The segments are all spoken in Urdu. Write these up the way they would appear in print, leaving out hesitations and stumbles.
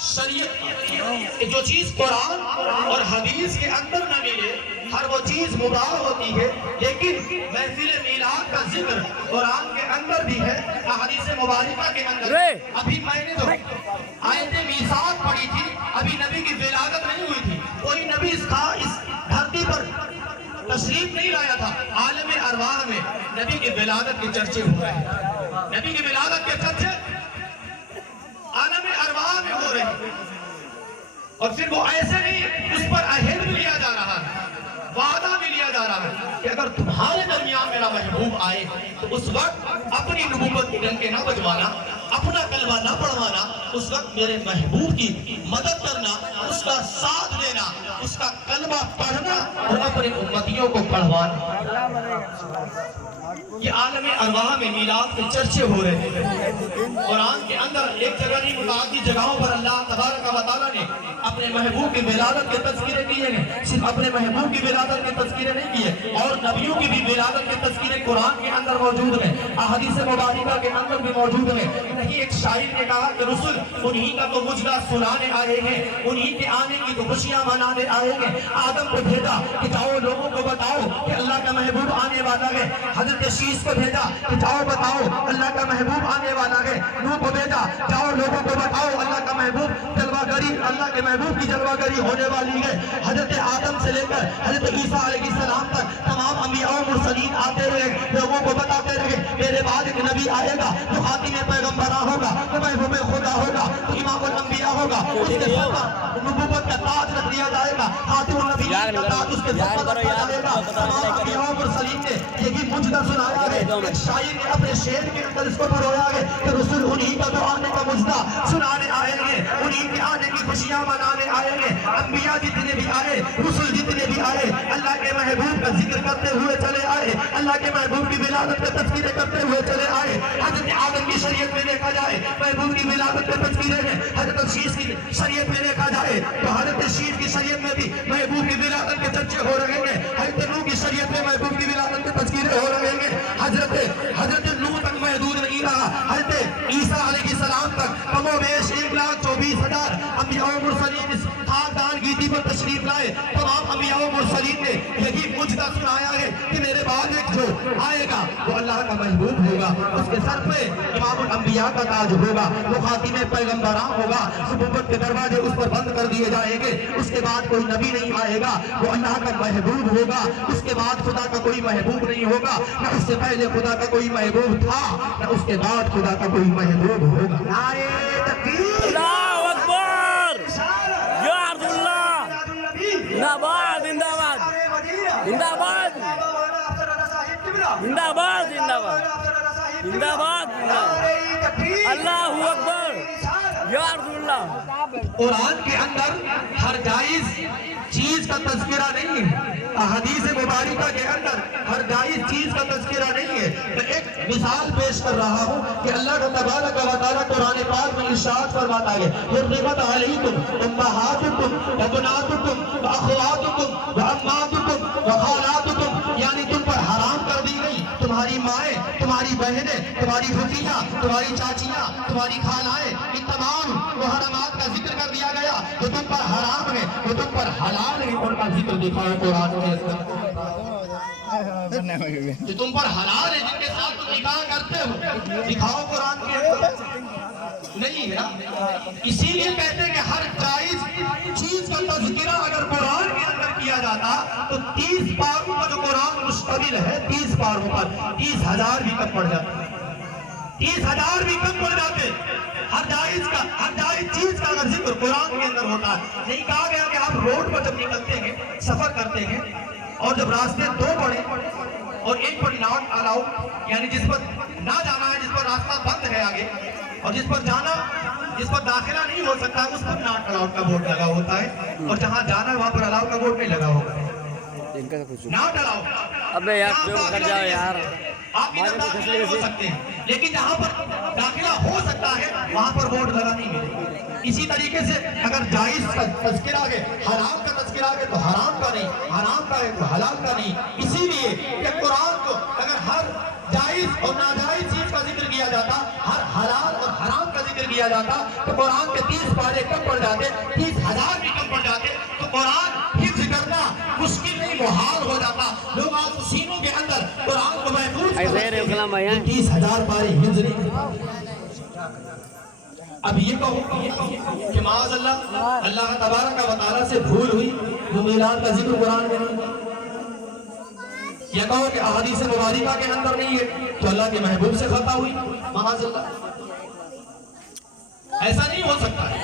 شریعت جو چیز قرآن اور حدیث کے اندر نہ ملے ہر وہ چیز مباح ہوتی ہے، لیکن محفل میلاد کا ذکر قرآن کے اندر بھی ہے، احادیث مبارکہ کے اندر۔ ابھی میں نے جو آیت میثاق پڑھی تھی، ابھی نبی کی ولادت نہیں ہوئی تھی، کوئی نبی اس دھرتی پر تشریف نہیں لایا تھا، عالم ارواح میں نبی کی ولادت کے چرچے ہو رہے ہیں، نبی کی ولادت کے چرچے عالم ارواح میں ہو رہے ہیں، اور پھر وہ ایسے نہیں، اس پر عہد بھی لیا جا رہا ہے، وعدہ بھی لیا جا رہا ہے کہ اگر تمہارے درمیان میرا محبوب آئے تو اس وقت اپنی نبوت کے ڈنکے نہ بجوانا، اپنا کلمہ نہ پڑھوانا، اس وقت میرے محبوب کی مدد کرنا، اس کا ساتھ دینا، اس کا کلمہ پڑھنا اور اپنے امتیوں کو پڑھوانا۔ یہ عالم ارواح میں میلاد کے چرچے ہو رہے ہیں۔ قرآن کے اندر ایک جگہ نہیں، متعدد جگہوں پر اللہ تبارک و تعالیٰ نے اپنے محبوب کی ولادت کے تذکرے کیے ہیں، صرف اپنے محبوب کی ولادت کے تذکرے نہیں کیے، اور نبیوں کی بھی ولادت کے تذکرے قرآن کے اندر موجود ہیں، احادیث مبارکہ کے اندر بھی موجود ہیں۔ نہیں، ایک شاعر نے کہا کہ رسول انہی کا تو مجدہ سنانے آئے ہیں، انہی کے آنے کی تو خوشیاں منانے آئے ہیں۔ آدم کو بھیجا کہ جاؤ لوگوں کو بتاؤ کہ اللہ کا محبوب آنے والا ہے، حضرت شیش کو بھیجا کہ جاؤ بتاؤ اللہ کا محبوب آنے والا ہے، نوح کو بھیجا جاؤ لوگوں کو بتاؤ اللہ کا محبوب جلوہ گری، اللہ کے محبوب کی جلوہ گری ہونے والی ہے۔ حضرت آدم سے لے کر حضرت عیسیٰ علیہ السلام تک تمام انبیاء و مرسلین آتے رہے، لوگوں کو بتاتے رہے میرے بعد ایک نبی آئے گا جو خاتم پیغمبراں ہوگا، جو محبوب خدا ہوگا، تو امام الانبیاء ہوگا، اس کے سر پر نبوت کا تاج رکھ دیا جائے گا، خاتم النبیین کا تاج اس کے سر پر رکھا جائے گا۔ تمام انبیاء و مرسلین نے یہی مجدہ سنایا ہے۔ ایک شاعر نے اپنے شعر کے اندر اس کو پرویا ہے کہ رسول انہی کا تو آنے کا مجدہ سنانے آئے ہیں، انہی کے آنے کی خوشیاں منانے آئے ہیں۔ انبیاء جتنے بھی آئے، رسول جتنے بھی آئے، اللہ کے محبوب کا ذکر کرتے ہوئے چلے آئے، اللہ کے محبوب کی ولادت کے تذکرے کرتے ہوئے چلے آئے۔ حضرت آدم کی شریعت میں دیکھا جائے محبوب کی ولادت کے تذکرے ہیں، حضرت شیش کی شریعت میں دیکھا جائے تو حضرت شیش کی شریعت میں بھی محبوب کی ولادت کے چرچے ہو رہے ہیں، حضرت نوح کی شریعت میں محبوب کی ولادت کے تذکرے ہو رہے ہیں۔ حضرت نوح تک محدود نہیں رہا، حضرت عیسیٰ علیہ السلام تک کم و بیش 1,24,000 انبیاء و مرسلین اس خاندان گیتی پر تشریف لائے۔ تمام انبیاء و مرسلین نے یہی مجدہ سنایا ہے کہ میرے بعد ایک جو آئے گا وہ اللہ کا محبوب ہوگا، اس کے سر پہ امام الانبیاء کا تاج ہوگا، وہ خاتم پیغمبراں ہوگا، نبوت کے دروازے اس پر بند کر دیے جائیں گے، اس کے بعد کوئی نبی نہیں آئے گا، وہ اللہ کا محبوب ہوگا، اس کے بعد خدا کا کوئی محبوب نہیں ہوگا، نہ اس سے پہلے خدا کا کوئی محبوب تھا، نہ اس کے بعد خدا کا کوئی محبوب ہوگا۔ نعرہ تکبیر، اللہ اکبر، یا عبد اللہ، زندہ باد، زندہ باد، زندہ باد، زندہ باد، زندہ باد، زندہ باد، اللہ اکبر، یا عبد اللہ۔ قرآن کے اندر ہر جائز چیز کا تذکرہ نہیں ہے، احادیث مبارکہ کے اندر ہر جائز چیز کا تذکرہ نہیں ہے۔ میں ایک مثال پیش کر رہا ہوں کہ اللہ کا تبارک و تعالیٰ قرآن پاک میں ارشاد فرماتا ہے حرمت علیکم امہاتکم وبناتکم واخواتکم وعماتکم وخالاتکم، یعنی تم پر حرام کر دی گئی تمہاری مائیں، تمہاری بہنیں، تمہاری پھوپھیاں، تمہاری چاچیاں، تمہاری خالائیں، ان تمام محرمات کا ذکر کر دیا گیا جو تم پر حرام ہے، جو تم پر حلال ہے، ان کا ذکر دکھاؤ قرآن کے اندر۔ جو تم پر حلال ہے، جن کے ساتھ تم نکاح کرتے ہو، دکھاؤ قرآن کے اندر۔ نہیں ہے نا، اسی لیے کہتے ہیں کہ ہر جائز چیز کا تذکرہ اگر قرآن کے اندر کیا جاتا تو 30 پاروں پر جو قرآن مشتمل ہے، 30 پاروں پر 30,000 بھی کم پڑ جاتے، 30,000 بھی کم پڑ جاتے۔ ہر جائز چیز کا اگر ذکر قرآن کے اندر ہوتا ہے۔ نہیں کہا گیا کہ آپ روڈ پر جب نکلتے ہیں، سفر کرتے ہیں، اور جب راستے دو پڑے اور ایک پر ناٹ الاؤ، یعنی جس پر نہ جانا ہے، جس پر راستہ بند ہے آگے، اور جس پر جانا، جس پر داخلہ نہیں ہو سکتا ہے، اس پر ناٹ الاؤ کا بورڈ لگا ہوتا ہے، اور جہاں جانا ہے وہاں پر الاؤ کا بورڈ نہیں لگا ہوگا، ناٹ الاؤ۔ ابے یار چپ کر جاؤ یار، آپ ادھر داخلہ نہیں ہو سکتے ہیں، لیکن جہاں پر داخلہ ہو سکتا ہے وہاں پر بورڈ لگا نہیں ملے۔ اسی طریقے سے اگر جائز کا تذکرہ ہے، حرام کا تذکرہ ہے تو حرام کا نہیں، حرام کا ہے تو حلال کا نہیں۔ اسی لیے کہ قرآن کو اگر ہر جائز اور ناجائز چیز کا ذکر کیا جاتا، ہر حلال اور حرام کا ذکر کیا لیا جاتا تو قرآن کے 30 پارے کم پڑ جاتے، 30,000 بھی کم پڑ جاتے تو قرآن حفظ کرنا مشکل نہیں محال ہو جاتا. لوگ آپ سینوں کے اندر قرآن کو محفوظ کر رکھتے ہیں، 30,000 پارے حفظ نہیں کرتے. اب یہ کہو کہ معاذ اللہ تبارک و تعالیٰ سے بھول ہوئی جو میلاد کا ذکر قرآن میں نہیں ہے. یہ کہو کہ احادیث مبارکہ کے اندر نہیں ہے تو اللہ کے محبوب سے خطا ہوئی. معاذ اللہ ایسا نہیں ہو سکتا ہے.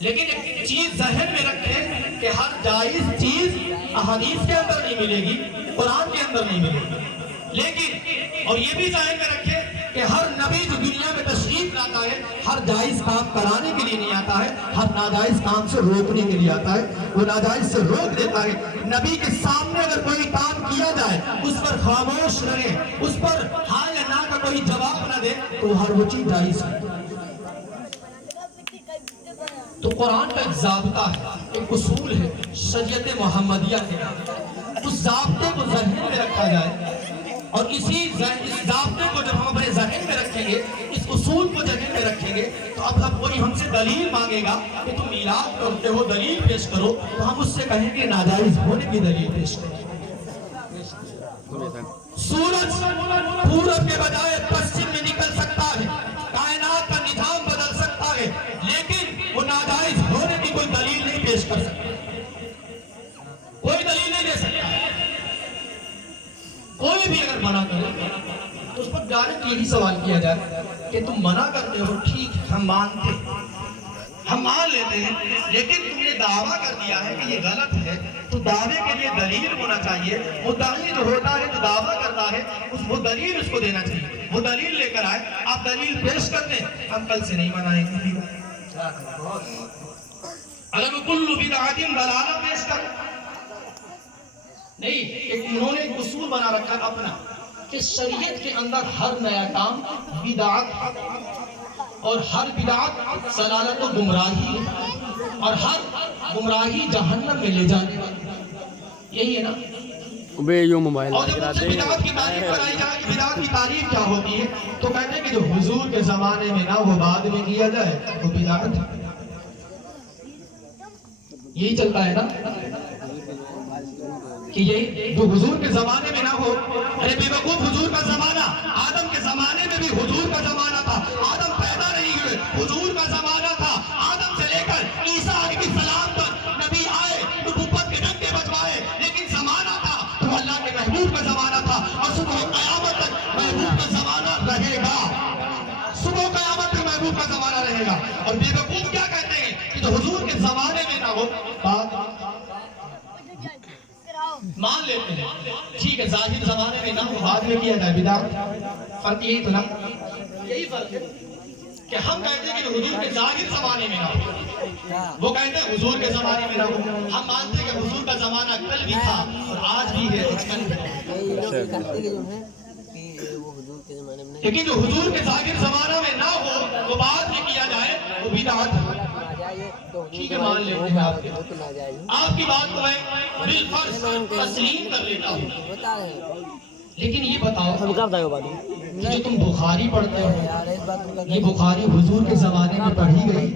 لیکن ایک چیز ذہن میں رکھیں کہ ہر جائز چیز احادیث کے اندر نہیں ملے گی، قرآن کے اندر نہیں ملے گی. لیکن اور یہ بھی ذہن میں رکھیں کہ ہر نبی جو دنیا میں تشریف لاتا ہے ہر جائز کام کرانے کے لیے نہیں آتا ہے، ہر ناجائز کام سے روکنے کے لیے آتا ہے. وہ ناجائز سے روک دیتا ہے. نبی کے سامنے اگر کوئی کام کیا جائے اس پر خاموش رہے، اس پر ہاں یا نہ کا کوئی جواب نہ دے تو ہر وہ چیز جائز ہے. تو قرآن کا ایک ضابطہ ہے، ایک اصول ہے شریعت محمدیہ کے. اس ضابطے کو ذہن میں رکھا جائے اور اس ضابطے کو جب ہم اپنے ذہن میں رکھیں گے، اس اصول کو ذہن میں رکھیں گے تو اب کوئی ہم سے دلیل مانگے گا کہ تم میلاد کرتے ہو دلیل پیش کرو تو ہم اس سے کہیں گے ناجائز ہونے کی دلیل پیش کرو. سورج پورب کے بجائے پشچم میں نکل سکتا ہے، کائنات کا نظام بدل سکتا ہے، لیکن وہ ناجائز ہونے کی کوئی دلیل نہیں پیش کر سکتا، کوئی دلیل نہیں دے سکتا. کوئی بھی اگر منع کرے تو اس پر ڈائریکٹ یہی سوال کیا جائے کہ تم منع کرتے ہو، ٹھیک ہم مانتے، ہم مان لیتے ہیں، لیکن تم نے دعویٰ کر دیا ہے کہ یہ غلط ہے تو دعوے کے لیے دلیل ہونا چاہیے. مدعی جو ہوتا ہے جو دعویٰ کرتا ہے وہ دلیل اس کو دینا چاہیے. وہ دلیل لے کر آئے، آپ دلیل پیش کر دیں، ہم کل سے نہیں منائیں گے. اگر وہ کل بدعۃ ضلالہ پیش کر نہیں، انہوں نے ایک اصول بنا رکھا اپنا کہ شریعت کے اندر ہر نیا کام بدعت اور ہر بدعت ضلالت و گمراہی اور ہر گمراہی جہنم میں لے جانے والی. یہی ہے نا. اور جب ان سے بدعت کی تعریف کرائی جائے کہ بدعت کی تعریف کیا ہوتی ہے تو کہتے ہیں کہ جو حضور کے زمانے میں نہ وہ بعد میں کیا جائے وہ بدعت. یہی چلتا ہے نا کہ یہ جو حضور کے زمانے میں نہ ہو. ارے بے وقوف، حضور کا زمانہ آدم کے زمانے میں بھی حضور کا زمانہ تھا. آدم پیدا نہیں ہوئے، حضور کا زمانہ تھا. آدم سے لے کر عیسیٰ علیہ السلام تک نبی آئے، نبوت کے ڈنکے بجوائے، لیکن زمانہ تھا تو اللہ کے محبوب کا زمانہ تھا. اور صبح قیامت تک محبوب کا زمانہ رہے گا. صبح قیامت تک محبوب کا زمانہ رہے گا. اور بے وقوف کیا کہتے ہیں کہ جو حضور کے زمانے میں نہ ہو مان لیتے ہیں. ٹھیک ہے، ظاہر زمانے میں نہ ہو بعد میں کیا جائے بدعت. فرق یہی تو نا، یہی فرق ہے کہ ہم کہتے ہیں کہ حضور کے ظاہر زمانے میں نہ ہو، وہ کہتے ہیں حضور کے زمانے میں نہ ہو. ہم مانتے ہیں کہ حضور کا زمانہ کل بھی تھا اور آج بھی ہے اور کل بھی ہے. لیکن جو حضور کے ظاہر زمانہ میں نہ ہو وہ بعد میں کیا جائے وہ بدعت ہے. ٹھیک ہے، مان لیتے ہیں آپ کی بات کو میں بالفرض تسلیم کر لیتا ہوں. لیکن یہ بتاؤ کہ جو تم بخاری پڑھتے ہو یہ بخاری حضور کے زمانے میں پڑھی گئی،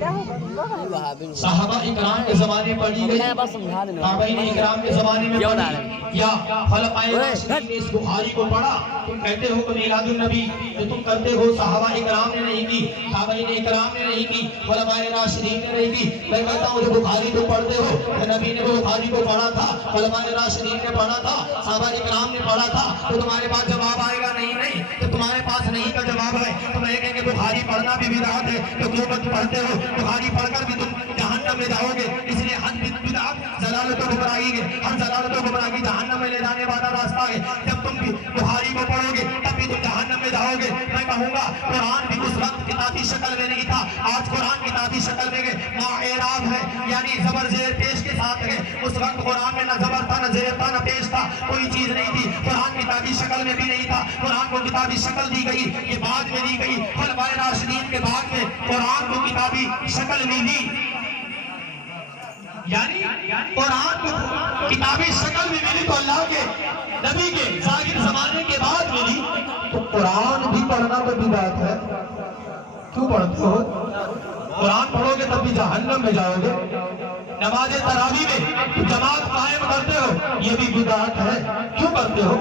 صحابہ اکرام کے زمانے میں پڑھی گئی، تابعین اکرام کے زمانے میں پڑھی، یا خلفائے راشدین نے اس بخاری کو پڑھا؟ تم کہتے ہو کہ میلاد النبی جو تم کرتے ہو صحابہ اکرام نے نہیں کی، تابعین اکرام نے نہیں کی، خلفائے راشدین نے نہیں کی. میں کہتا ہوں جو بخاری کو پڑھتے ہو کہ نبی نے بخاری کو پڑھا تھا، خلفائے راشدین نے پڑھا تھا، صحابہ اکرام نے پڑھا تھا، تو تمہارے پاس جواب آئے گا نہیں تو تمہارے پاس نہیں کا جواب ہے. تم یہ کہیں گے بخاری پڑھنا بھی بدعت ہے تو کیوں مت پڑھتے ہو؟ بخاری پڑھ کر بھی تم جہنم میں جاؤ گے. اس لیے ہر بدعت ضلالت و گمراہی ہے، ہر ضلالت و گمراہی جہنم میں لے جانے والا راستہ ہے. جب تم بھی بخاری کو پڑھو گے تب بھی تم جہنم میں جاؤ گے. میں کہوں گا قرآن بھی اس وقت کتابی شکل میں نہیں تھا، آج قرآن کتابی شکل میں ما اعراب ہے، یعنی زبر زیر پیش کے ساتھ ہے. اس وقت قرآن میں نہ زبر تھا، نہ زیر تھا، نہ پیش تھا، کوئی چیز نہیں تھی. قرآن کتابی شکل میں بھی نہیں تھا. قرآن کو کتابی شکل دی گئی، یہ بعد میں دی گئی. خلفائے راشدین کے بعد میں قرآن کو کتابی شکل ملی. یعنی قرآن کو کتابی شکل میں ملی تو اللہ کے نبی کے ظاہر زمانے کے بعد ملی. تو قرآن بھی پڑھنا تو بدعت ہے. کیوں پڑھتے ہو؟ قرآن پڑھو گے تب بھی جہنم میں جاؤ گے. نماز تراویح میں جماعت قائم کرتے ہو، یہ بھی بدعت ہے. کیوں کرتے ہو؟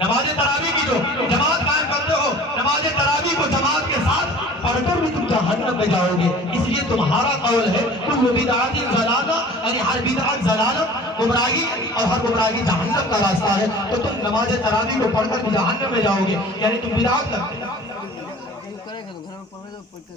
نماز تراویح کی جو جماعت قائم کرتے ہو، نماز تراویح کو جماعت کے ساتھ پڑھ کر بھی تم جہنم میں جاؤ گے. اس لیے تمہارا قول ہے کہ وہ بدعت ضلالہ، یعنی ہر بدعت ضلالت گمراہی اور ہر گمراہی جہنم کا راستہ ہے. تو تم نماز تراویح کو پڑھ کر بھی جہنم میں جاؤ گے، یعنی تم بدعت کرتے ہو.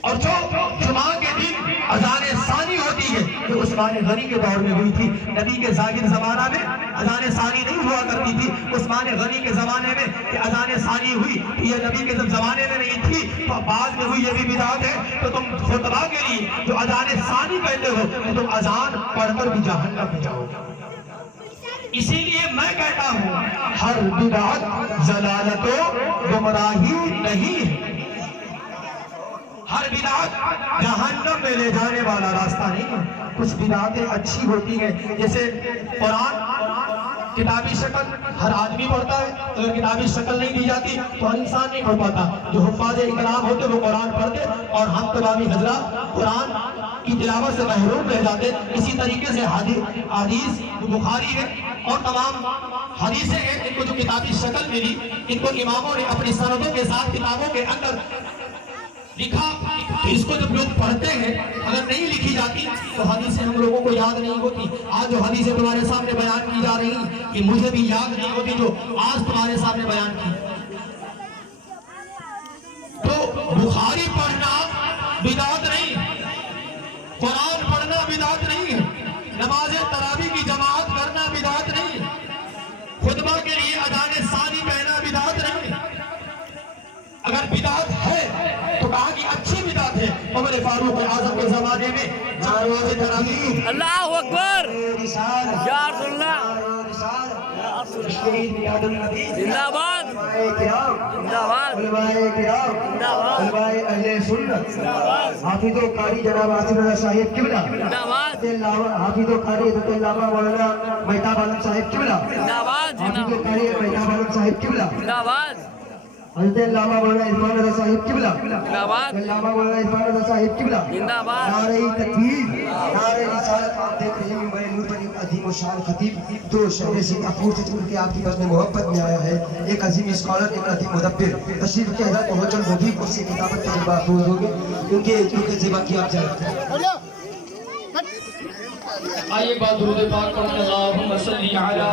اور جو جمعہ کے دن اذان ثانی ہوتی ہے، جو عثمان غنی کے دور میں ہوئی تھی. نبی کے ظاہر زمانہ میں اذان ثانی نہیں ہوا کرتی تھی. عثمان غنی کے زمانے میں کہ اذان ثانی ہوئی، یہ نبی کے زمانے میں نہیں تھی، تو بعد میں ہوئی، یہ بھی بدعت ہے. تو تم خطبہ کے لیے جو اذان ثانی کہتے ہو، تو تم اذان پڑھ کر بھی جہنم میں جاؤ گے. اسی لیے میں کہتا ہوں ہر بدعت ضلالت و گمراہی نہیں ہے. ہر بدعت جہنم میں لے جانے والا راستہ نہیں ہے. کچھ بدعتیں اچھی ہوتی ہیں، جیسے قرآن کتابی شکل ہر آدمی پڑھتا ہے. اگر کتابی شکل نہیں دی جاتی تو ہر انسان نہیں پڑھ پاتا. جو حفاظ اکرام ہوتے وہ قرآن پڑھتے اور ہم تمامی حضرات قرآن کی تلاوت سے محروم رہ جاتے. اسی طریقے سے حدیث بخاری ہے اور تمام حدیثیں ہیں، ان کو جو کتابی شکل ملی، ان کو اماموں نے اپنی سندوں کے ساتھ کتابوں کے اندر لکھا. اس کو جب لوگ پڑھتے ہیں، اگر نہیں لکھی جاتی تو حدیثیں ہم لوگوں کو یاد نہیں ہوتی. آج جو حدیثیں تمہارے سامنے بیان کی جا رہی ہیں، یہ مجھے بھی یاد نہیں ہوتی جو آج تمہارے سامنے بیان کی. تو بخاری پڑھنا بدعت نہیں، قرآن پڑھنا بدعت نہیں ہے، نماز تراویح کی جماعت کرنا بدعت نہیں، خطبہ کے لیے اذان ثانی کہنا بدعت نہیں. اگر بدعت ہے تو کہا کہ اچھی بدعت ہے. عمر فاروق اعظم کے زمانے میں نماز تراویح، اللہ اکبر، یا رسول اللہ، زندہ باد، زندہ باد، زندہ باد، اہل سنت، حافظ و قاری جناب آصف رضا صاحب قبلہ، زندہ باد، حافظ و قاری حضرت علامہ مولانا مہتاب عالم صاحب قبلہ، زندہ باد، حافظ و قاری مہتاب عالم صاحب قبلہ، زندہ باد، حضرت علامہ مولانا عرفان رضا صاحب قبلہ، زندہ باد، علامہ مولانا عرفان رضا صاحب قبلہ، زندہ باد. نعرہ تکبیر، نعرہ رسالت. آپ دیکھ رہے ہیں ممبئی نور پر ایک عظیم و شان خطیب جو شہر سنگاپور سے چل کے آپ کی بزم محبت میں آیا ہے. ایک عظیم اسکالر، ایک عظیم مدبر. تشریف کے حضرت پہنچن وہ بھی کرسی کتابت تجربہ افروز ہوگے کیونکہ زیبا کی آپ جائیں. آئیے بعد درود پاک پڑھتے اللہم صلی علی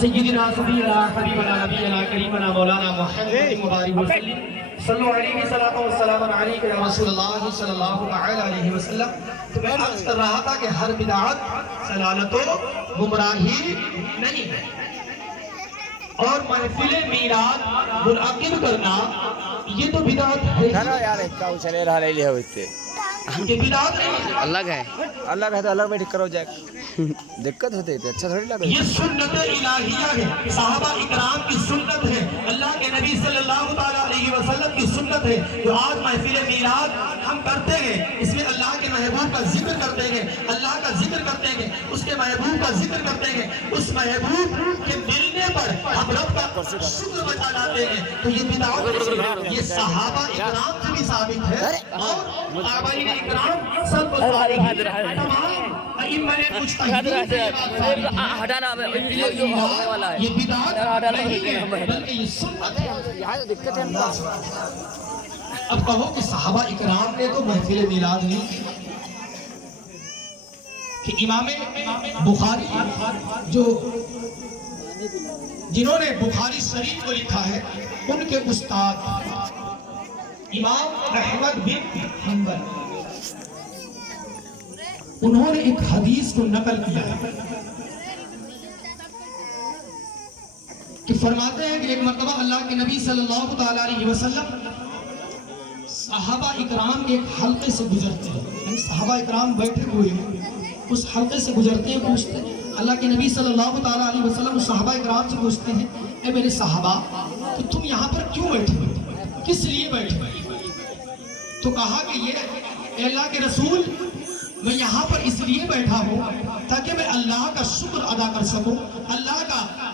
سیدنا سبینا حبیبنا نبینا کریمنا مولانا محمد مبارک وسلم. صلو علیہ الصلوۃ والسلام علیک یا رسول اللہ صلی اللہ علیہ وسلم. تو میں عرض کر رہا تھا کہ ہر بدعت ضلالت و گمراہی نہیں ہے، اور محفل میلاد منعقد کرنا یہ تو بدعت ہے. یار کا چلے رہا لے ہوتے یہ بدعت نہیں ہے. الگ ہے، الگ ہے تو الگ میں ٹھیک کرو جائے. دقت ہوتے تھے، اچھا تھوڑی لگا. یہ سنت الہیہ ہے، صحابہ اکرام کی سنت ہے، اللہ کے نبی صلی اللہ تعالیٰ علیہ وسلم کی سنت ہے. جو آج محفل میلاد ہم کرتے ہیں، اس میں اللہ کے محبوب کا ذکر کرتے ہیں، اللہ کا ذکر کرتے ہیں، اس کے محبوب کا ذکر کرتے ہیں. اس محبوب کے ملنے پر ہم رب کا شکر بتا لاتے ہیں. تو یہ بدعت نہیں، یہ صحابہ اکرام سے بھی ثابت ہے اور آبائین اکرام سب کو ثابت ہے. تمام ائمہ نے کچھ ہٹانا والا ہے، یہ بدعت نہیں ہے بلکہ یہ سنت ہے. یہاں دقت ہے. اب کہو کہ صحابہ اکرام نے تو محفل میلاد نہیں کی، کہ امام بخاری جو جنہوں نے بخاری شریف کو لکھا ہے، ان کے استاد امام احمد بن حنبل، انہوں نے ایک حدیث کو نقل کیا ہے کہ فرماتے ہیں کہ ایک مرتبہ اللہ کے نبی صلی اللہ تعالیٰ علیہ وسلم صحابہ اکرام کے ایک حلقے سے گزرتے ہیں، یعنی صحابہ اکرام بیٹھے ہوئے ہیں، اس حلقے سے گزرتے ہیں. پوچھتے ہیں اللہ کے نبی صلی اللہ تعالیٰ علیہ وسلم صحابہ اکرام سے پوچھتے ہیں، اے میرے صحابہ، تو تم یہاں پر کیوں بیٹھے ہوئے، کس لیے بیٹھے ہوئے؟ تو کہا کہ یہ اے اللہ کے رسول، میں یہاں پر اس لیے بیٹھا ہوں تاکہ میں اللہ کا شکر ادا کر سکوں، اللہ کا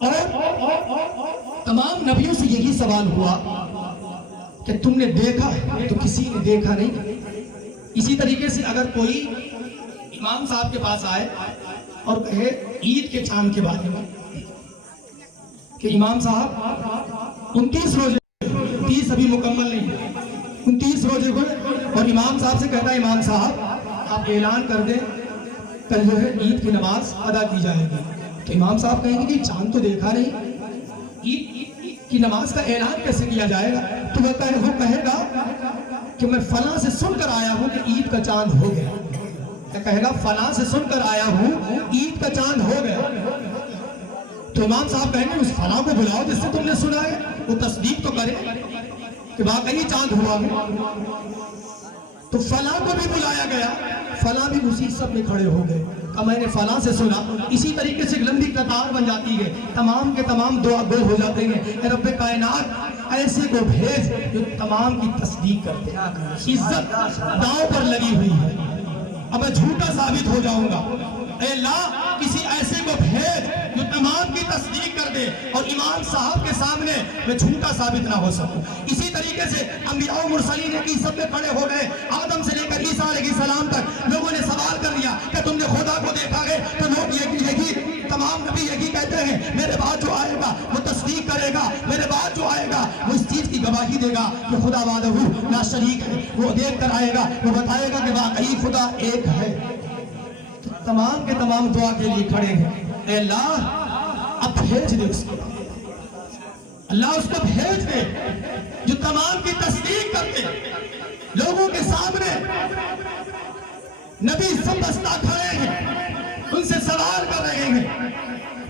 اور تمام نبیوں سے یہی سوال ہوا کہ تم نے دیکھا ہے؟ تو کسی نے دیکھا نہیں۔ اسی طریقے سے اگر کوئی امام صاحب کے پاس آئے اور کہے عید کے چاند کے بارے میں کہ امام صاحب 29 روزے 30 ابھی مکمل نہیں، 29 روزے ہوئے، اور امام صاحب سے کہتا ہے امام صاحب آپ اعلان کر دیں کل جو ہے عید کی نماز ادا کی جائے گی، تو امام صاحب کہیں گے کہ چاند تو دیکھا نہیں، عید کی نماز کا اعلان کیسے کیا جائے گا؟ تو وہ کہے گا کہ میں فلاں سے سن کر آیا ہوں کہ عید کا چاند ہو گیا، کہے گا فلاں سے سن کر آیا ہوں عید کا چاند ہو گیا۔ تو امام صاحب کہیں گے اس فلاں کو بلاؤ جس سے تم نے سنا ہے، وہ تصدیق تو کرے کہ واقعی چاند ہوا ہے۔ تو فلاں کو بھی بلایا گیا، فلاں بھی اسی سب میں کھڑے ہو گئے کہ میں نے فلاں سے سنا۔ اسی طریقے سے لمبی قطار بن جاتی ہے، تمام کے تمام دعا گو ہو جاتے ہیں، اے رب کائنات ایسے کو بھیج جو تمام کی تصدیق کرتے ہیں۔ عزت داؤں پر لگی ہوئی ہے، اب میں جھوٹا ثابت ہو جاؤں گا، اے اللہ کسی ایسے کو بھیج جو تمام کی تصدیق کر دے اور امام صاحب کے سامنے میں جھوٹا ثابت نہ ہو سکوں۔ اسی طریقے سے انبیاء و مرسلین کی سب میں کھڑے ہو گئے، آدم سے لے کر عیسیٰ علیہ السلام تک لوگوں نے سوال کر دیا کہ تم نے خدا کو دیکھا ہے؟ تو لوگ یہی تمام نبی یہی کہتے ہیں میرے بعد جو آئے گا وہ تصدیق کرے گا، میرے بعد جو آئے گا وہ اس چیز کی گواہی دے گا کہ خدا وحدہ لا شریک ہے، وہ دیکھ کر آئے گا، وہ بتائے گا کہ واقعی خدا ایک ہے۔ تمام کے تمام دعا کے لیے کھڑے ہیں، اے اللہ اب بھیج دے اس کو، اللہ اس کو بھیج دے جو تمام کی تصدیق کرتے لوگوں کے سامنے نبی سب بستہ کھڑے ہیں، ان سے سوال کر رہے ہیں،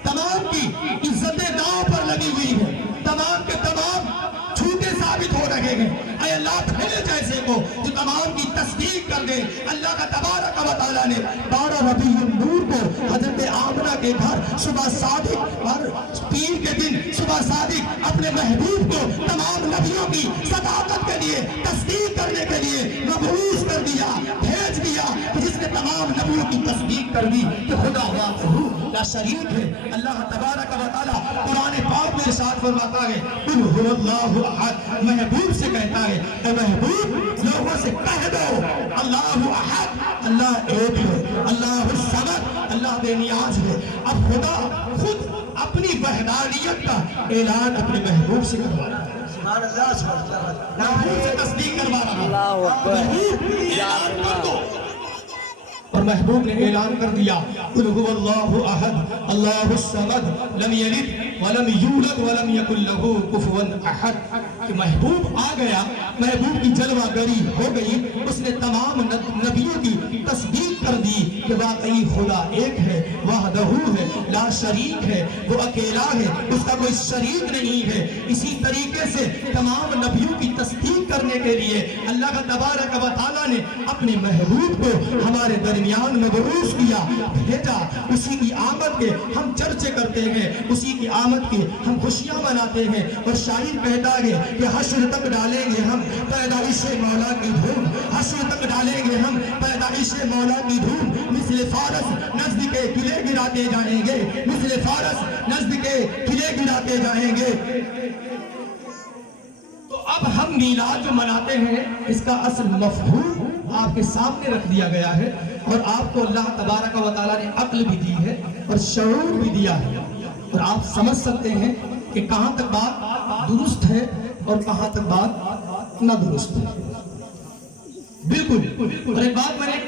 تمام کی عزتیں داؤں پر لگی ہوئی ہے، تمام کے تمام جھوٹے ثابت ہو رہے ہیں، اے اللہ بھیج ایسے کو جو تمام کی تصدیق کر دے۔ اللہ کا تبارک و تعالیٰ نے 12 ربیع النور کو حضرت آمنہ کے گھر صبح صادق اور پیر کے دن صبح صادق اپنے محبوب کو تمام نبیوں کی صداقت کے لیے تصدیق کرنے کے لیے مبعوث کر دیا، بھیج دیا، جس نے تمام نبیوں کی تصدیق کر دی کہ خدا وحدہ لا شریک ہے۔ اللہ تبارک و تعالیٰ قرآن پاک میں ارشاد فرماتا ہے قل هو اللہ احد، محبوب سے کہتا ہے اے محبوب لوگوں سے کہہ دو اللہ احد، اللہ ایک ہے، اللہ الصمد، اللہ بے نیاز ہے۔ اب خدا خود اپنی وحدانیت کا اعلان اپنے محبوب سے کروا رہا ہے، سبحان اللہ سبحان اللہ، محبوب سے تصدیق کروا رہا ہے، اللہ اکبر، محبوب اعلان کر دو، اور محبوب نے اعلان کر دیا قل هو اللہ احد اللہ الصمد لم یلد ولم یولد ولم یکن له کفوا احد، کہ محبوب آ گیا، محبوب کی جلوہ گری ہو گئی، اس نے تمام نبیوں کی تصدیق کر دی کہ واقعی خدا ایک ہے، وحدہ ہے، لا شریک ہے، وہ اکیلا ہے، اس کا کوئی شریک نہیں ہے۔ اسی طریقے سے تمام نبیوں کی تصدیق کرنے کے لیے اللہ کا تبارک و تعالیٰ نے اپنے محبوب کو ہمارے درمیان مبعوث کیا، بھیجا، اسی کی آمد کے ہم چرچے کرتے ہیں، اسی کی آمد کی ہم خوشیاں مناتے ہیں، اور شاعر کہتا ہے کہ حشر تک ڈالیں گے ہم پیدائش مولا کی دھوم، حشر تک ڈالیں گے ہم پیدائش مولا کی دھوم، مثل فارس نزد کے قلعے گراتے جائیں گے، مثل فارس نزد کے قلعے گراتے جائیں گے۔ تو اب ہم میلاد جو مناتے ہیں اس کا اصل مفہوم آپ کے سامنے رکھ دیا گیا ہے، اور آپ کو اللہ تبارک و تعالیٰ نے عقل بھی دی ہے اور شعور بھی دیا ہے، اور آپ سمجھ سکتے ہیں کہ کہاں تک بات درست ہے اور کہاں تک بات نہ درست ہے۔ بالکل، اور ایک بات میں نے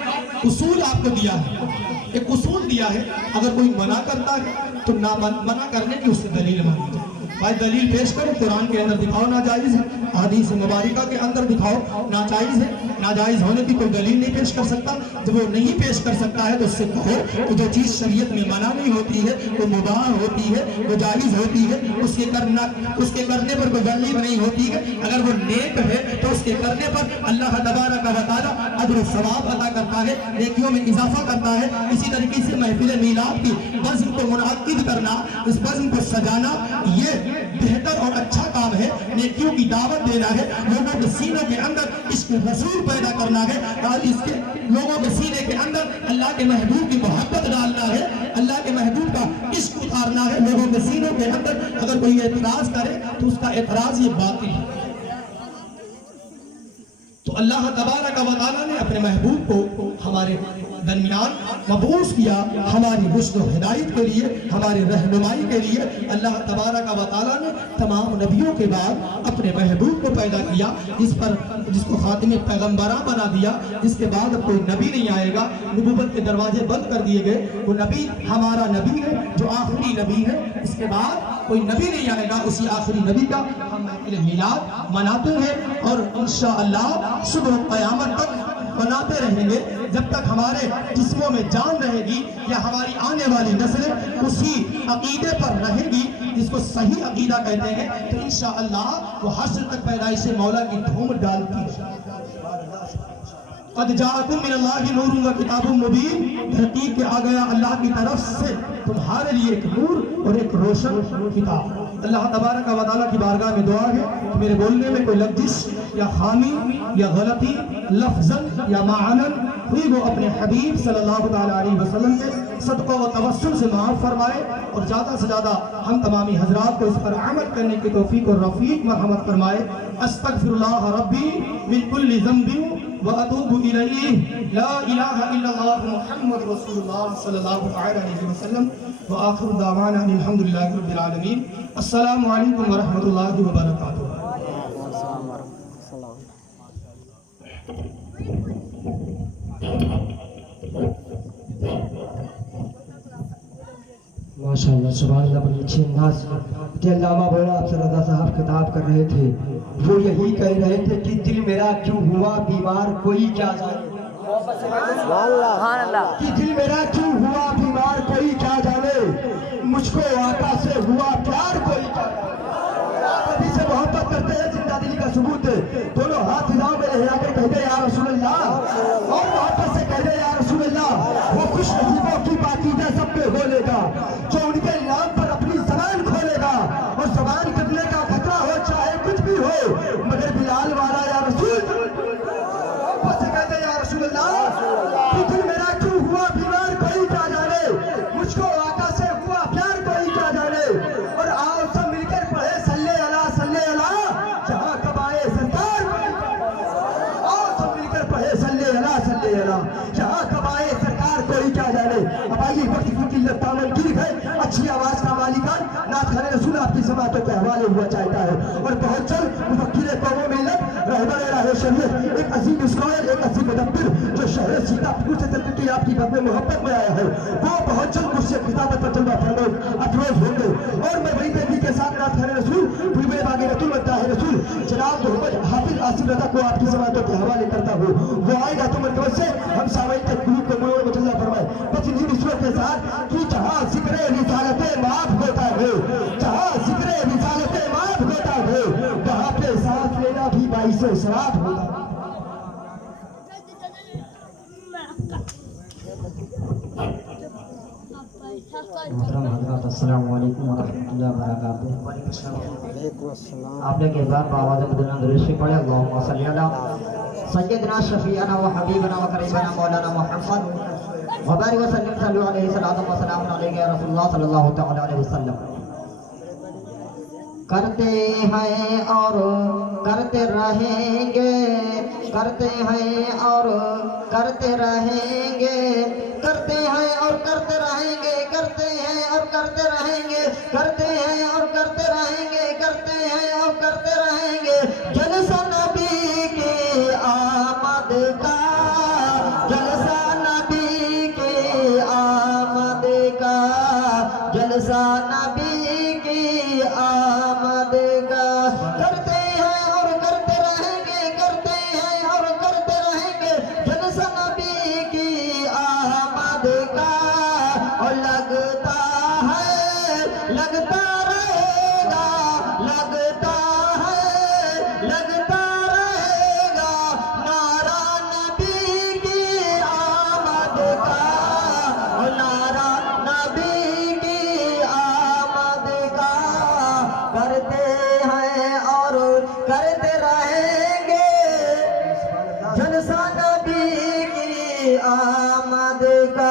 اصول آپ کو دیا ہے، ایک اصول دیا ہے، اگر کوئی منع کرتا ہے تو نہ منع کرنے کی اس سے دلیل مانگی جائے۔ بھائی دلیل پیش کرو، قرآن کے اندر دکھاؤ ناجائز ہے، حدیث مبارکہ کے اندر دکھاؤ ناجائز ہے، ناجائز ہونے کی کوئی دلیل نہیں پیش کر سکتا۔ جب وہ نہیں پیش کر سکتا ہے تو اس سے کہو کہ جو چیز شریعت میں منع نہیں ہوتی ہے وہ مباح ہوتی ہے، وہ جائز ہوتی ہے، اس کے کرنے پر کوئی دلیل نہیں ہوتی ہے۔ اگر وہ نیک ہے تو اس کے کرنے پر اللہ تبارک و تعالیٰ اجر و ثواب عطا کرتا ہے، نیکیوں میں اضافہ کرتا ہے۔ اسی طریقے سے محفل میلاد کی بزم کو منعقد کرنا، اس بزم کو سجانا، یہ بہتر اور اچھا کام ہے، نیکیوں کی دعوت دینا ہے، لوگوں کے سینوں کے اندر عشق رسول پیدا کرنا ہے، اور اس کے لوگوں کے سینے کے اندر اللہ کے محبوب کی محبت ڈالنا ہے، اللہ کے محبوب کا عشق اتارنا ہے لوگوں کے محدثینوں کے اندر اگر کوئی اعتراض کرے تو اس کا اعتراض یہ باطل ہے۔ تو اللہ تبارک و تعالیٰ نے اپنے محبوب کو ہمارے درمیان مبعوث کیا ہماری رشد و ہدایت کے لیے، ہماری رہنمائی کے لیے۔ اللہ تبارک و تعالیٰ نے تمام نبیوں کے بعد اپنے محبوب کو پیدا کیا، جس کو خاتم پیغمبراں بنا دیا، جس کے بعد اب کوئی نبی نہیں آئے گا، نبوت کے دروازے بند کر دیے گئے۔ وہ نبی ہمارا نبی ہے جو آخری نبی ہے، اس کے بعد کوئی نبی نہیں آئے گا، اسی آخری نبی کا ہم محفل میلاد مناتے ہیں اور انشاءاللہ صبح قیامت تک مناتے رہیں گے، جب تک ہمارے جسموں میں جان رہے گی یا ہماری آنے والی نسلیں اسی عقیدے پر رہیں گی جس کو صحیح عقیدہ کہتے ہیں، تو انشاءاللہ وہ حشر تک پیدائش مولا کی دھوم ڈالتی ہے۔ قد جاءکم من اللہ نور و کتاب مبین، تحقیق کہ آ گیا اللہ کی طرف سے تمہارے لیے ایک نور اور ایک روشن کتاب۔ اللہ تبارک و تعالیٰ کی بارگاہ میں دعا ہے کہ میرے بولنے میں کوئی لغزش یا خامی یا غلطی لفظاً یا معناً ہوئی وہ اپنے حبیب صلی اللہ تعالیٰ علیہ وسلم کے صدقہ و توسل سے معاف فرمائے، اور زیادہ سے زیادہ ہم تمامی حضرات کو اس پر عمل کرنے کی توفیق اور رفیق مرحمت فرمائے۔ استغفر اللہ ربی من کل ذنب واتوب الیہ، لا الہ الا اللہ محمد رسول اللہ صلی اللہ علیہ وسلم، وآخر دعوانا ان الحمدللہ رب العالمین۔ السلام علیکم ورحمۃ اللہ وبرکاتہ۔ ماشاءاللہ سبحان اللہ، بڑی اچھی انداز کہ علامہ بولا افسر رضا صاحب خطاب کر رہے تھے، وہ یہی کہہ رہے تھے کہ دل میرا کیوں ہوا بیمار کوئی کیا جانے، کہ دل میرا کیوں ہوا بیمار کوئی کیا جانے، مجھ کو آقا سے ہوا پیار کوئی کیا جانے۔ آپ ابھی سے محبت کرتے ہیں، زندہ دلی کا ثبوت ہے، دونوں ہاتھ ہلاؤ میں لہرا کر کہتے ہیں یا رسول اللہ، اور محبت سے کہتے ہیں یا رسول اللہ۔ وہ خوش نصیبوں کی پاکیزہ سب پہ ہو لے گا جو ان کے نام پر اپنی زبان کھولے گا، اور زبان کرنے کا خطرہ ہو چاہے کچھ بھی ہو، مگر بلال والا یا رسول محبت سے کہتے ہیں یا رسول اللہ، کہ دل میرا کیوں ہوا بیمار کوئی کیا جانے، مجھ کو آقا سے ہوا پیار کوئی کیا جانے۔ اور آؤ سب مل کر پڑھے صلی اللہ صلی اللہ، جہاں کب آئے سرکار کوئی کیا جانے۔ آؤ سب مل کر پڑھے صلی اللہ صلی اللہ، جہاں کب آئے سرکار کوئی کیا جانے۔ اب آئیے وقت کی لطامن گیر ہے، اچھی آواز کا مالکان نعت خان رسول آپ کی سماعتوں کے حوالے ہوا چاہتا ہے، اور بہت جلد مفکر قوم و ملت رہبر راہ شریعت، ایک عظیم اسکالر، ایک عظیم مدبر جو شہر سیتا پور سے چلتے ہوئے آپ کی بد میں محبت میں آیا ہے، وہ بہت جلد مجھ سے خطابت پر جلوہ افروز ہوں گے۔ اور میں بڑی تیزی کے ساتھ نعت خان رسول پھر باغ رسول مداح رسول جناب محمد حافظ آصف رضا کو آپ کی سماعتوں کے حوالے کرتا ہوں، وہ آئے گا تو مرکز سے ہم سامعین کے قلوب کو منور مجلہ فرمائے۔ بس انہی نسبت کے ساتھ کہ جہاں ذکر رسالت معاف ہوتا ہے، جہاں ذکر رسالت معاف ہوتا ہے، وہاں پہ سانس لینا بھی باعث اسراف ہوتا ہے۔ محترم حضرات السلام علیکم ورحمۃ اللہ وبرکاتہ۔ آپ نے کے بعد باواز مدینہ درشی پڑھے اللہم صلی علی سیدنا شفیعنا و حبیبنا و قریبنا مولانا محمد وبارک وسلم صلی علیہ وسلم و سلام علیہ یا رسول اللہ صلی اللہ تعالی علیہ وسلم۔ کرتے ہیں اور کرتے رہیں گے، کرتے ہیں اور کرتے رہیں گے، کرتے ہیں اور کرتے رہیں گے، کرتے ہیں اور کرتے رہیں گے، کرتے ہیں اور کرتے رہیں گے، کرتے ہیں اور کرتے رہیں گے جلسہ نبی کی آمد کا، جلسہ نبی کی آمد کا، جلسہ نبی کی آمد کا۔ کرتے ہیں اور کرتے رہیں گے، کرتے ہیں اور کرتے رہیں گے جلسہ نبی کی آمد کا، اور لگتا ہے لگتا رہے گا، لگتا ہے لگتا رہے گا نعرہ نبی کی آمد کا، اور نعرہ نبی کی آمد کا۔ کرتے ہیں اور کرتے رہیں گے جلسہ نبی کی آمد کا۔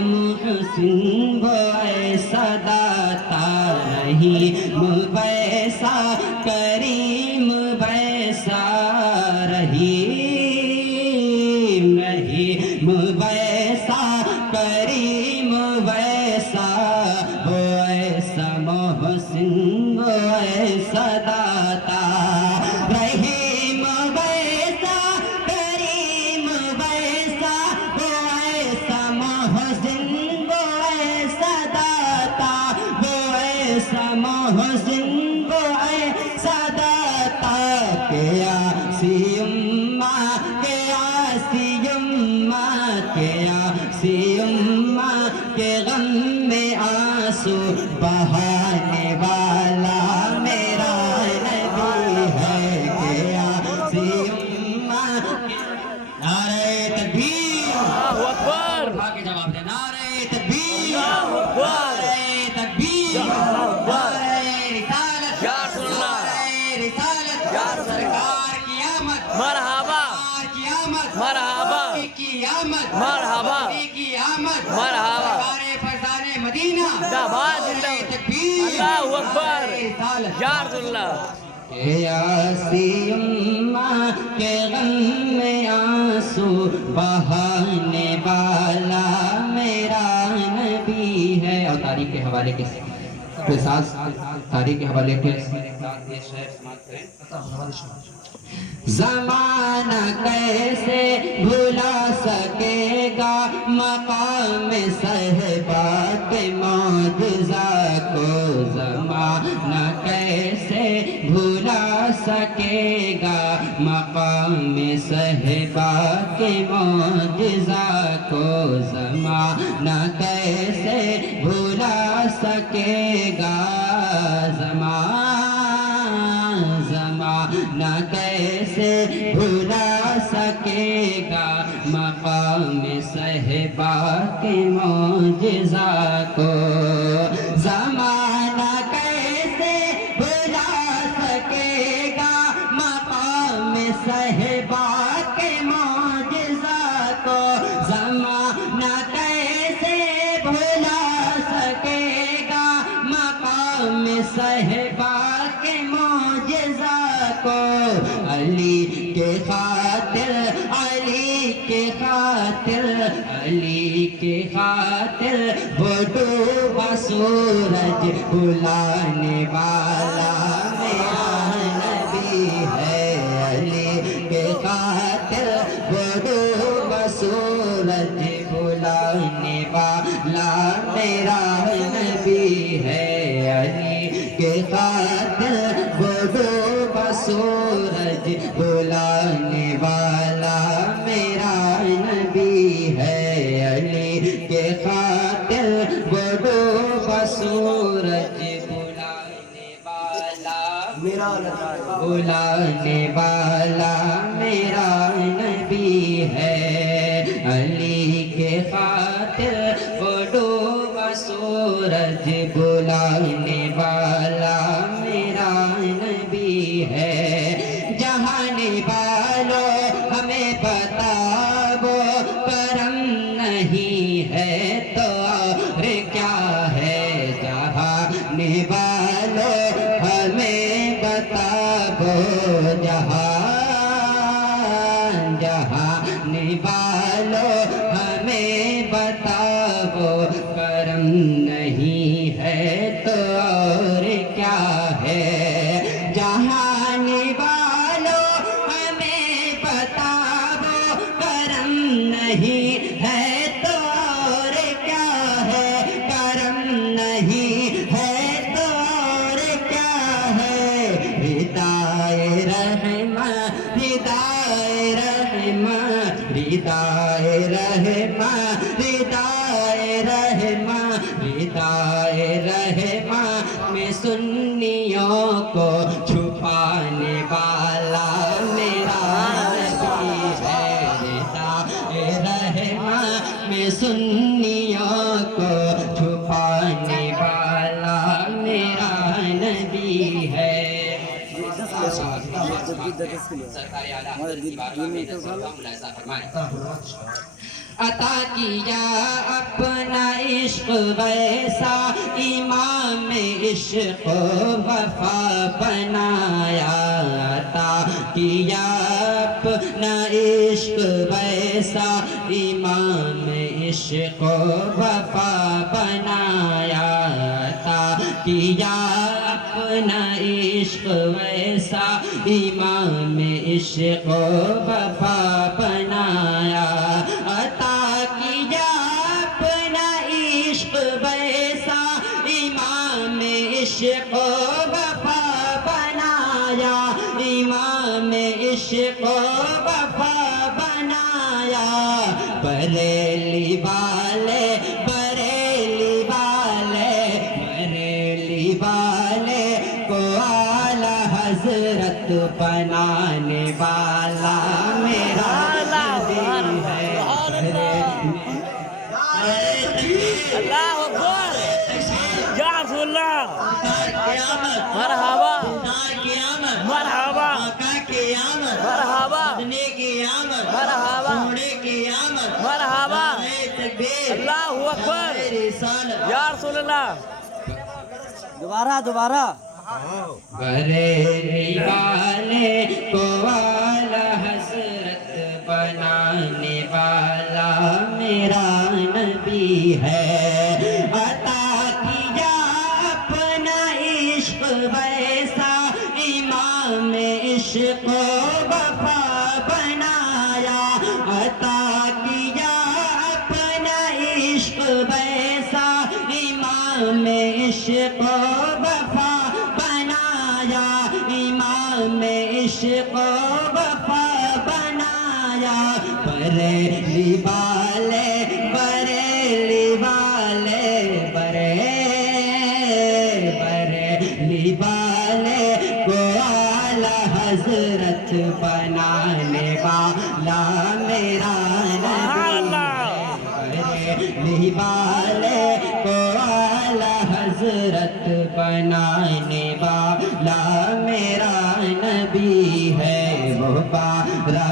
محسن وہ ایسا داتا رحیم ویسا کریم ویسا رحیم رحیم ویسا کریم ویسا وہ ایسا محسن وہ ایسا داتا رحیم ویسا کریم ویسا وہ ایسا محسن وہ ایسا داتا وہ ایسا محسن وہ ایسا داتا کہ آسی اماں کہ آسی اماں کہ آسی اماں کے غم میں آنسو بہانے والا میرا نبی ہے کہ آسی اماں نعرہ تکبیر اللہ اکبر اٹھا کے جواب دے نعرہ تکبیر اللہ اکبر نعرہ تکبیر اللہ اکبر نعرہ رسالت یا رسول اللہ نعرہ رسالت یا رسول اللہ سرکار کی آمد مرحبا سرکار کی آمد مرحبا نبی کی آمد مرحبا نبی کی آمد مرحبا سرکار فرزان مدینہ زندہ باد زندہ نعرہ تکبیر اللہ اکبر نعرہ رسالت یا رسول اللہ کہ آسی اماں کے غم میں آنسو بہانے والا میرا نبی ہے. اور تاریخ کے حوالے کے ساتھ تاریخ کے حوالے کے زمانہ کیسے بھلا سکے گا مقام صحبہ کے معجزہ کو زمانہ کیسے بھلا سکے گا مقام صحبہ کے معجزہ کو زمانہ کیسے بھلا سکے گا زمانہ کیسے بھلا سکے گا مقام صحبہ کے معجزہ کو زمانہ کیسے بھلا سکے گا مقام صحبہ کے معجزہ کو زمانہ کیسے بھلا سکے گا مقام صحبہ کے معجزہ کو علی کے خاطر علی کے خاطر علی کے خاطر وہ ڈوبا سورج بلانے والا میرا نبی ہے علی کے خاطر وہ ڈوبا سورج بلانے والا میرا نبی ہے علی کے خاطر وہ ڈوبا سورج بلانے والا میرا نبی ہے علی کے خاطر وہ ڈوبا سورج بلانے والا میرا نبی ہے علی کے خاطر وہ ڈوبا سورج بلانے والا میرا نبی ہے جہان والوں ہمیں بتاؤ کرم نہیں ہے تو اور کیا ہے جہان والوں ہمیں بتاؤ جہان والوں ہمیں بتاؤ کرم نہیں ہے تو اور کیا ہے جہان والوں ہمیں بتاؤ کرم نہیں ہے تو اور کیا ہے کرم نہیں ہے تو اور کیا ہے ہدایے رحمہ ہدایے رحمہ ہدایے رحمہ ہدایے رحمہ ہدایے رحمہ میں سنیوں کو چھپانے والا میرا نبی ہے ہدایے رحمہ میں سنیوں کو چھپانے والا میرا نبی ہے عطا کیا اپنے عشق ویسا امام عشق وفا بنایا عطا کیا اپنا عشق ویسا امام عشق وفا بنایا عطا کیا اپنا عشق ویسا امام عشق وفا بنایا عطا کیا اپنا عشق ویسا امام عشق وفا بنایا امام عشق وفا بنایا بریلی والے بریلی والے بریلی والے کو اعلی حضرت بنانے والا میرا نبی ہے اللہ اکبر یا رسول اللہ مرحبا مرحبا مرحبا مرحبا مرحبا اللہ اکبر یا رسول اللہ دوبارہ بریلی والے کو اعلی حضرت بنانے والا میرا نبی ہے عطا کیا اپنا عشق ویسا امام عشق وفا بنایا عطا کیا اپنا عشق ویسا امام عشق وفا بنایا امام عشق وفا بنایا بریلی والے بریلی والے بریلی والے کو اعلی حضرت بنانے والا میرا نبی والے کو اعلی حضرت بنانے والا میرا نبی ہے وہ بارہ